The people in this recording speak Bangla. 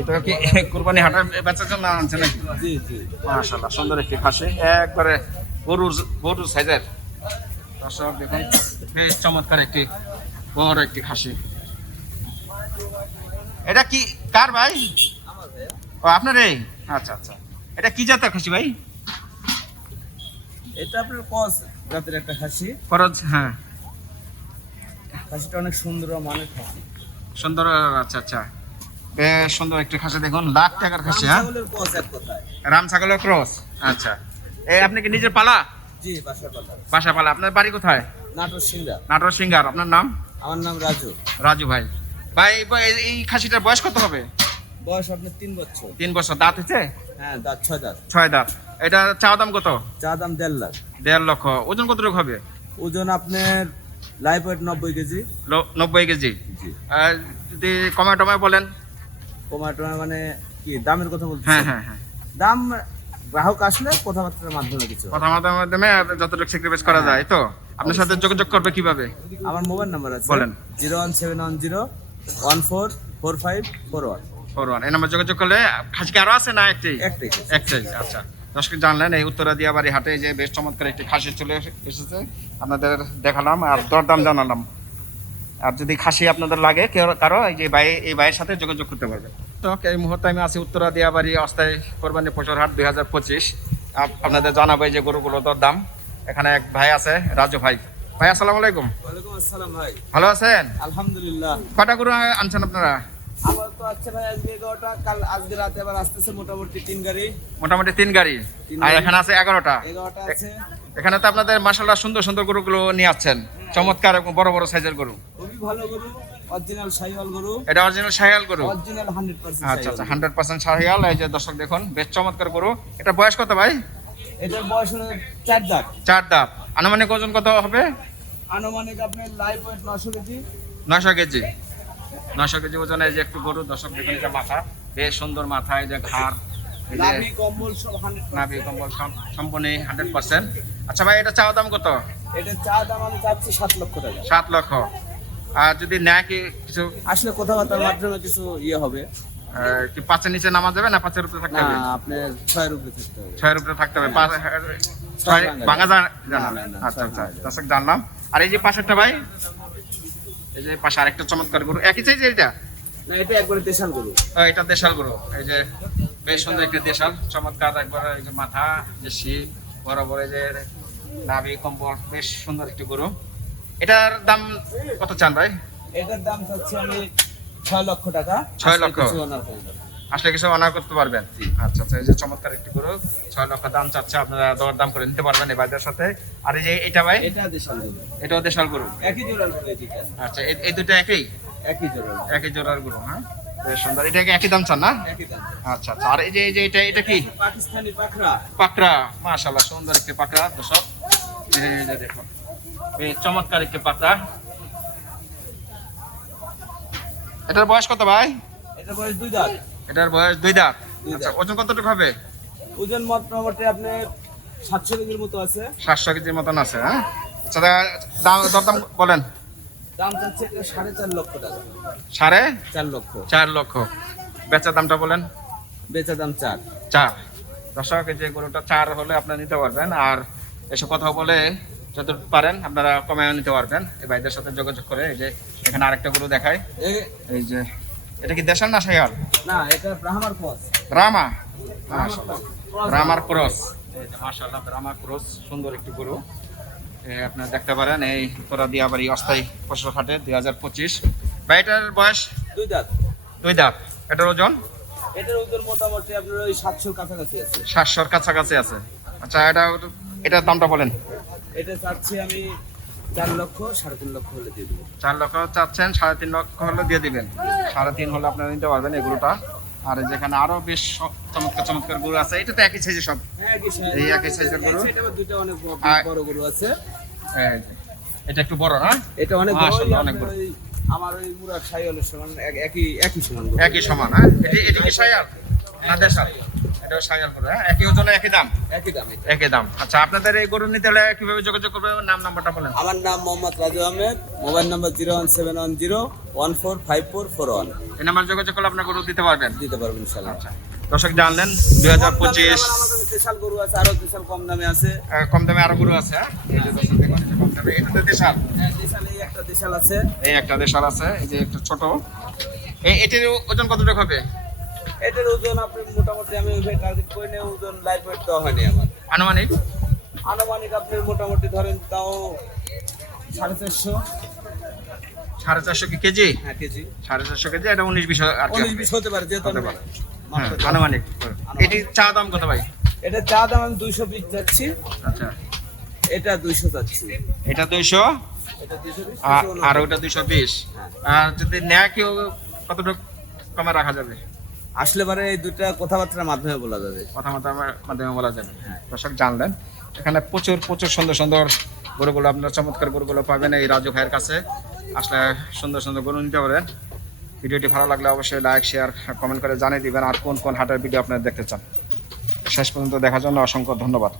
এটা কি কুরবানি হাটের বেচার জন্য আনছে নাকি? জি জি। সুন্দর একটি খাসি। একবারে গরুর গরুর সাইজের। দর্শক দেখুন বেশ চমৎকার একটি বড় একটি খাসি। এটা কি কার ভাই? ও আপনার এই? আচ্ছা আচ্ছা। এটা কি জাতের খাসি ভাই? এটা আপনার কস জাতের একটা খাসি। খরচ হ্যাঁ। খাসিটা অনেক সুন্দর মানের খাসি। সুন্দর আচ্ছা আচ্ছা। বেশ সুন্দর একটি খাসি দেখুন লাখ টাকার খাসি হ্যাঁ? রাম ছাগলের ক্রস আচ্ছা। এই আপনি কি নিজের পালা? জি বাসা পালা। আপনার বাড়ি কোথায়? নাটোর সিংড়া। নাটোর সিঙ্গার আপনার নাম? আমার নাম রাজু। রাজু ভাই। ভাই এই- খাসিটার বয়স কত হবে? বয়স আপনার তিন বছর। তিন বছর দাঁত হচ্ছে হ্যাঁ দাঁত ছয় দাঁত। ছয় দাঁত। এটা চাওয়া দাম কত? চা দাম দেড় লাখ। দেড় লক্ষ। ওজন কতটুকু হবে? ওজন আপনার লাইফ ওয়েট নব্বই কেজি। নব্বই কেজি। জি। আর যদি কমায় টমায় বলেন? টমাটো মানে কি দামের কথা বলছি হ্যাঁ হ্যাঁ হ্যাঁ। দাম গ্রাহক আসলে কথাবার্তার মাধ্যমে কিছু। কথা মাথার মাধ্যমে যতটুকু স্যাক্রিফাইস করা যায় তো? আপনার সাথে যোগাযোগ করবে কীভাবে? আমার মোবাইল নাম্বার আছে বলেন। Zero one seven one zero one four four five four one. Four one. এই নাম্বার যোগাযোগ করলে খাসি কি আরও আছে না একটি? একটাই একটাই আচ্ছা। দর্শক জানলেন এই উত্তরা দিয়াবাড়ি হাটে যে বেশ চমৎকার একটি খাসি চলে এসেছে। আপনাদের দেখালাম আর দরদাম জানালাম। আর যদি খাসি আপনাদের লাগে কেউ কারও এই যে ভাই এই ভাইয়ের সাথে যোগাযোগ করতে পারবে তো এই মুহূর্তে আমি আছি উত্তরা দিয়াবাড়ি অস্থায়ী কোরবানি পশুর হাট দুই হাজার পঁচিশ। আপনাদের জানাব যে গরুগুলো দাম। এখানে এক ভাই আছে রাজু ভাই। ভাই আসসালামু আলাইকুম। ওয়ালাইকুম আসসালাম ভাই। ভালো আছেন? আলহামদুলিল্লাহ। কটা গরু আনছেন আপনারা? আমার তো আছে ভাই আজকে এগারোটা কাল আজকে রাতে আবার আসতেছে মোটামুটি তিন গাড়ি। মোটামুটি তিন গাড়ি। আর এখানে আছে এগারোটা। এগারোটা আছে। এখানে তো আপনাদের মাসাল্লাহ সুন্দর সুন্দর গরুগুলো নিয়ে আসছেন। চমৎকার এবং বড় বড় সাইজের গরু। খুবই ভালো গরু অরিজিনাল শাহিওয়াল গরু। এটা অরিজিনাল গরু? আচ্ছা আচ্ছা এই যে দর্শক দেখুন বেশ চমৎকার গরু। এটা বয়স কত ভাই? এটার বয়স হলো দাঁত। আনুমানিক ওজন কত হবে? আনুমানিক আপনার ওয়েট কেজি। কেজি। যে একটু গরু দর্শক দেখুন এই মাথা। বেশ সুন্দর মাথায় যে ঘাড়। যে নাভি কম্বল সব হান্ড্রেড নাভি কম্বল সম্পূর্ণ হান্ড্রেড পার্সেন্ট আচ্ছা ভাই এটা চাওয়া দাম কত? এটা দাম আমি চাচ্ছি লক্ষ টাকা। লক্ষ। আর যদি কি কিছু? আসলে কথাবার্তার মাধ্যমে কিছু ইয়ে হবে। কি পাঁচের নিচে নামা যাবে না পাঁচের উপরে থাকতে না আপনার ছয়ের উপরে থাকতে হবে। ছয়ের উপরে থাকতে হবে। পাঁচ ছয় ভাঙা জানা না, না, আচ্ছা আচ্ছা। দর্শক জানলাম। আর এই যে পাশেরটা ভাই? এই যে পাশে আরেকটা চমৎকার গরু। একই চাই যে এটা না এটা একবারে দেশাল গরু। এটা দেশাল গরু। এই যে বেশ সুন্দর একটা দেশাল চমৎকার একবার যে মাথা যে শিব বড় বড় যে নাভি কম্বল বেশ সুন্দর একটি গরু। এটার দাম কত চান ভাই? এটার দাম চাচ্ছি আমি ছয় লক্ষ টাকা। ছয় লক্ষ? আসলে কিছু অনার করতে পারবেন? আচ্ছা আচ্ছা এই যে চমৎকার একটি গরু ছয় লক্ষ দাম চাচ্ছে আপনারা দর দাম করে নিতে পারবেন এই ভাইদের সাথে। আর এই যে এটা ভাই? এটা দেশাল গরু। এটাও দেশাল গরু। একই জোড়ার গরু আচ্ছা এই- এই দুটো একই? একই জোড়ার একই জোড়ার গরু হ্যাঁ? বেশ সুন্দর। এটা একই দাম চান না? আচ্ছা আচ্ছা। আর এই যে এই যে এটা এটা কি? পাকিস্তানি পাখরা পাকড়া মাশাআল্লাহ সুন্দর একটি পাকড়া দর্শক। এই যে দেখুন বেশ চমৎকার একটি পাকড়া এটার বয়স কত ভাই? এটা বয়স দুই দাঁত। এটার বয়স দুই দাঁত। আচ্ছা ওজন কতটুকু হবে? ওজন মোটামুটি আপনার সাতশো কেজির মতো আছে। সাতশো কেজির মতন আছে হ্যাঁ? আচ্ছা দাম দরদাম বলেন। দাম চাচ্ছে সাড়ে চার লক্ষ টাকা। সাড়ে? চার লক্ষ। চার লক্ষ। বেচার দামটা বলেন। বেচা দাম চার। চার। দর্শক যে গরুটা চার হলে আপনারা নিতে পারবেন। আর এসব কথা বলে যত পারেন আপনারা কমায় নিতে পারবেন। এই ভাইদের সাথে যোগাযোগ করে এই যে এখানে আরেকটা গরু দেখায় এই যে এটা কি দেশাল না শায়াল? না এটা ব্রাহ্মার পথ রামা ব্রাহ্মার ক্রস। মাশাআল্লাহ রামা ক্রস। সুন্দর একটি গরু। আপনারা দেখতে পারেন এই তোরা দিয়াবাড়ি অস্থায়ী পশুর হাটে দুই হাজার পঁচিশ। ভাই এটার বয়স? দুই দাঁত। দুই দাঁত। এটার ওজন? এটার ওজন মোটামুটি আপনার ওই সাতশোর কাছাকাছি আছে। সাতশোর কাছাকাছি আছে। আচ্ছা এটা এটার দামটা বলেন। এটা চাচ্ছি আমি চার লক্ষ সাড়ে তিন লক্ষ হলে দিয়ে দেবো। চার লক্ষ চাচ্ছেন সাড়ে তিন লক্ষ হলে দিয়ে দিবেন। সাড়ে তিন হলে আপনারা নিতে পারবেন এই গরুটা আর যেখানে আরও বেশ চমৎকার চমৎকার গরু আছে এটা তো একই সাইজে সব হ্যাঁ। এই একই size-এর গরু? দুইটা অনেক বড়- গরু আছে হ্যাঁ এটা একটু বড় না এটা অনেক বড় অনেক বড়। আমার ওই মুরাদ হলো সমান এক- একই একই সমান একই সমান হ্যাঁ এটা এটা কি সায়াল না দেশাল গরু হ্যাঁ? একই ওজনে একই দাম? একই দাম একই দাম। আচ্ছা আপনাদের এই গরু নিতে হলে কীভাবে যোগাযোগ করবে? নাম নাম্বারটা বলেন। আমার নাম Mohammad Raju Ahmed mobile number zero one seven one zero one four five four four one. এই নাম্বার যোগাযোগ করলে আপনার গরু দিতে পারবেন? দিতে পারবেন ইনশাল্লাহ আচ্ছা। দর্শক জানলেন দুই হাজার পঁচিশ। দেশাল গরু আছে আরও দেশাল কম দামে আছে। কম দামে আরও গরু আছে হ্যাঁ? এই যে দর্শক দেখুন, এই যে কম দামে। এটা দেশাল? হ্যাঁ, দেশাল এই একটা দেশাল আছে। এই একটা দেশাল আছে এই যে একটা ছোট। এটির ওজন কতটুকু হবে? এটার ওজন আপনি মোটামুটি আমি ওইভাবে টার্গেট করে নিয়ে ওজন লাইফ ওয়েট দেওয়া হয়নি আমার। আনুমানিক? আনুমানিক আপনি মোটামুটি ধরেন তাও সাড়ে চারশো। সাড়ে চারশো কি কেজি? হ্যাঁ কেজি। সাড়ে চারশো কেজি এটা উনিশ বিশ আর উনিশ বিশ হতে পারে যেহেতু হতে পারে। হ্যাঁ। আনুমানিক। এটি চা দাম কত ভাই? এটা চা দাম আমি দুইশো বিশ যাচ্ছি। আচ্ছা। এটা দুইশো যাচ্ছি। এটা দুইশো? আর ওটা দুইশো বিশ। আর যদি নেয় কেউ কতটুকু কমে রাখা যাবে? আসলে পরে এই দুটা কথাবার্তার মাধ্যমে বলা যাবে। কথাবার্তার মাধ্যমে বলা যাবে। হ্যাঁ। দর্শক জানলেন। এখানে প্রচুর প্রচুর সুন্দর সুন্দর গরুগুলো আপনার চমৎকার গরুগুলো পাবেন এই রাজু ভাইয়ের কাছে। আসলে সুন্দর সুন্দর গরু নিতে পারেন ভিডিওটি ভালো লাগলে অবশ্যই লাইক শেয়ার কমেন্ট করে জানিয়ে দিবেন। আর কোন কোন হাটের ভিডিও আপনারা দেখতে চান? শেষ পর্যন্ত দেখার জন্য অসংখ্য ধন্যবাদ।